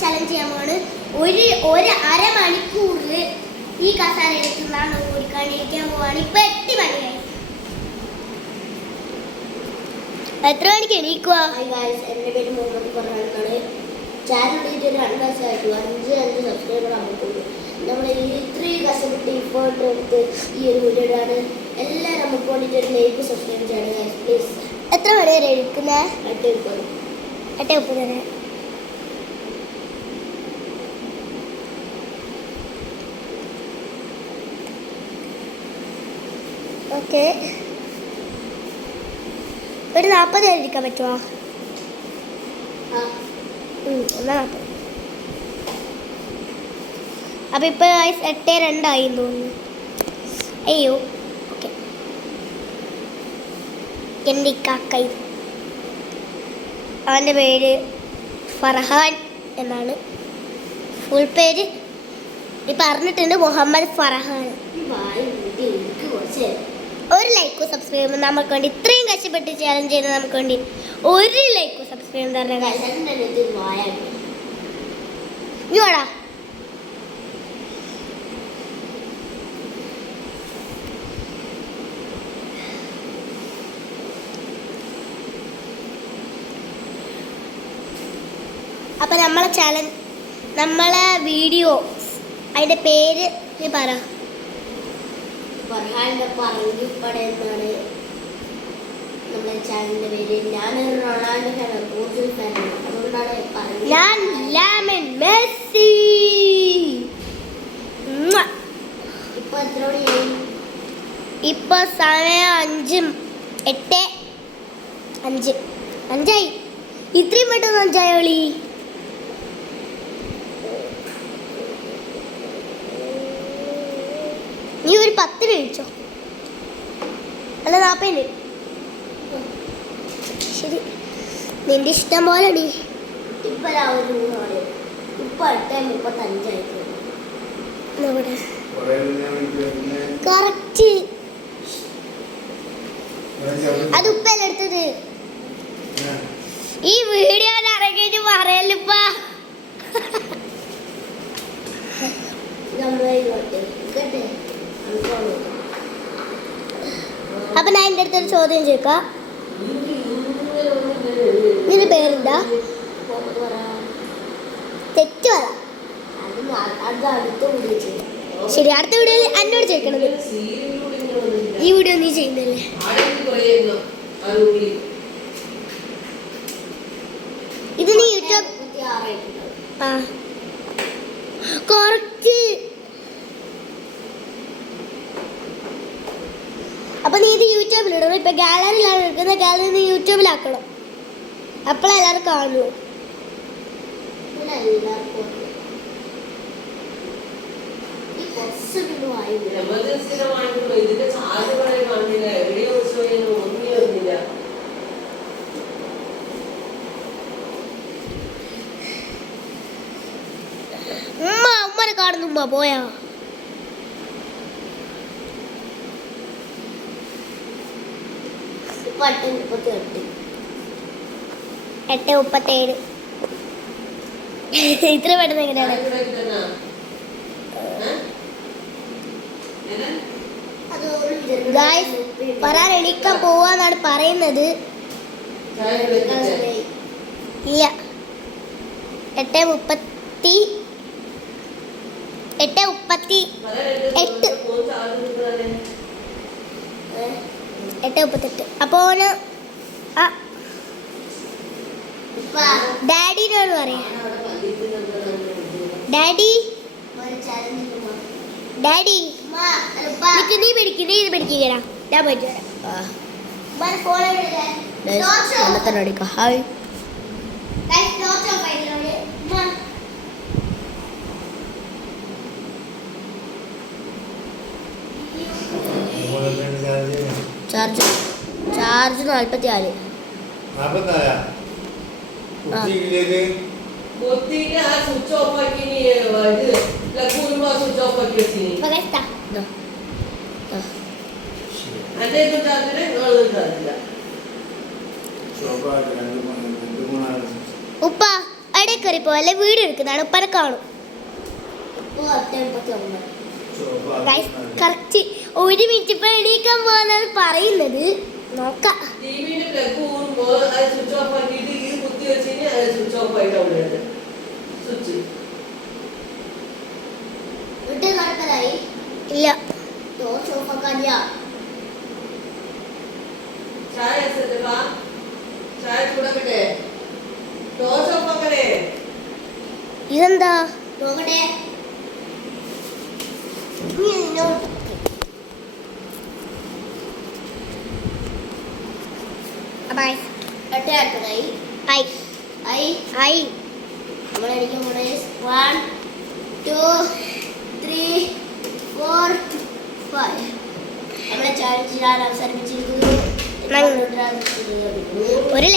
Challenge ചെയ്യാൻ പോവാണ്. ഒരു അരമണിക്കൂറിൽ ഈ കസാര എടുക്കുന്നതാണ് ഓടിക്കാണ്ടിരിക്കാൻ പോവാണ്. ഇപ്പൊ 8 മണിയായി. എത്ര മണിക്ക് എണീക്കുക? എൻ്റെ പേര് മുഹമ്മദ് ഫർഹാനാണ്. ചാനൽ ഒരു 2 മാസമായിട്ടു. 5 സബ്സ്ക്രൈബർ നമുക്കുള്ളൂ. നമ്മൾ ഇത്രയും കഷ്ടപ്പെട്ട് ഇപ്പോട്ട് എടുത്ത് ഈ ഒരു വീഡിയോ ഇടാണ്. എല്ലാവരും നമുക്ക് വേണ്ടിയിട്ട് ഒരു ലൈക്ക് സബ്സ്ക്രൈബ് ചെയ്യണം പ്ലീസ്. എത്ര മണി വരെ എഴുക്കുന്നത്? 8:30 വരെ. ഓക്കെ, ഒരു 40 വരെ ഇരിക്കാൻ പറ്റുമോ? എന്നാ 40. അപ്പം ഇപ്പോൾ 8:02 ആയി തോന്നുന്നു. അയ്യോ, ഓക്കെ. എൻ്റെ കാക്ക, അവൻ്റെ പേര് ഫർഹാൻ എന്നാണ്. ഫുൾ പേര് ഇപ്പം അറിഞ്ഞിട്ടുണ്ട്, മുഹമ്മദ് ഫർഹാൻ. ഒരു ലൈക്കും സബ്സ്ക്രൈബും നമുക്ക് വേണ്ടി, ഇത്രയും കഷ്ടപ്പെട്ട് ചാലഞ്ച് ചെയ്യുന്നത് നമുക്ക് വേണ്ടി ഒരു ലൈക്കും സബ്സ്ക്രൈബും തരണം. ഇങ്ങോടാ. അപ്പം നമ്മളെ വീഡിയോ അതിൻ്റെ പേര് നീ പറ. ഫർഹാന്റെ പറങ്കിപ്പട എന്നാണ് നമ്മുടെ ചാനലിന്റെ പേര്. ഞാനൊരു റൊണാൾഡോ ഫാനാണ്, പോർച്ചുഗൽ ഫാനാണ്. അതുകൊണ്ടാണ് ഞാൻ ലയണൽ മെസ്സി. ഇപ്പൊ എത്ര മണിയായി? ഇപ്പൊ സമയം 5:05. ഇത്രയും പെട്ടെന്ന് 5 വിളി. നീ ഒരു 10 കഴിച്ചോ? അല്ല 40. ശരി, നിന്റെ ഇഷ്ടം പോലെ നീ. ഇപ്പൊ രാവിലെ 3 ഇപ്പൊ 8:35 കറക്റ്റ്. അത് ഉപ്പല്ല എടുത്തത്. ഈ വീഡിയോ ഇറങ്ങിയിട്ട് പറയലിപ്പ. അപ്പൊ ഞാൻ എൻ്റെ അടുത്തൊരു ചോദ്യം ചോദിക്കാം. നിന്റെ പേരെന്താ? തെറ്റ് പറ. ശരി, അടുത്ത വീഡിയോയിൽ എന്നോട് ചോദിക്കണത്. ഈ വീഡിയോ നീ ചെയ്യുന്നല്ലേ? ഇത് നീ യൂട്യൂബ് കറക്റ്റ്. അപ്പൊ നീ ഇത് യൂട്യൂബിലിടണം. ഇപ്പൊ ഗാലറിയിലാണ് എടുക്കുന്ന, ഗാലറി നീ യൂട്യൂബിലാക്കണം. അപ്പോഴെല്ലാവരും കാണുള്ളൂ. ഉമ്മനെ കാണുന്നു. ഉമ്മ പോയാ? ഇപ്പൊ 8:37. 8:37. ഇത്ര പെട്ടെന്ന് എങ്ങനെയാണ്? ഗായ്സ്, പറയാൻ എണീക്കാൻ പോവാന്നാണ് പറയുന്നത്. ഇല്ല, 8:38. അപ്പോ ഡാഡിനോട് പറയാം. ഡാഡി നീ പിടിക്കും, നീ ഇത് പിടിക്കുകയാണ്. ഞാൻ പോയിട്ട് വരാം. ഹായ്. ചാർജ് 44. സ്വിച്ച് ഓഫ് ആക്കി സ്വിച്ച് ഓഫ് ആക്കി വെച്ചിനി. അതെ, ഉപ്പ എടേ കടയിൽ കയറി പോലെ വീഡിയോ എടുക്കുന്നതാണ് ഉപ്പനെ കാണും. ഇപ്പോൾ 10:39. കറക്റ്റ് 1 മിനിറ്റ് ഇപ്പൊ എണീക്കാൻ പോവാന്നാണ് പറയുന്നത്. നോക്കാം. ടിവിന്റെ പ്ലഗ് ഊറുമ്പോൾ അത് സ്വിച്ച് ഓഫ് ആക്കിയിട്ട് ഈ കുത്തി വെച്ച് കഴിഞ്ഞാൽ അത് സ്വിച്ച് ഓഫ് ആയിട്ട് അവിടെ ഉണ്ട് സ്വിച്ച്. വീട്ടിൽ നടക്കലായി ഇല്ല. ടോർച്ച് ഓഫ് ആക്കാനില്ല. ചായ സെറ്റപ്പാ ചായ ചൂടാക്കട്ടെ ടോർച്ച് ഓഫ് ആക്കണേ. ഇതെന്താ? നോക്കട്ടെ. ബൈ. 8:40. ഐ ഐ ഐ നമ്മളെനിക്ക് പോണേ 1 2 3 4 5. നമ്മളെ ചാലഞ്ച് ഞാൻ അവസാനിപ്പിച്ചിരിക്കുന്നു. ഒരു ലൈക്ക്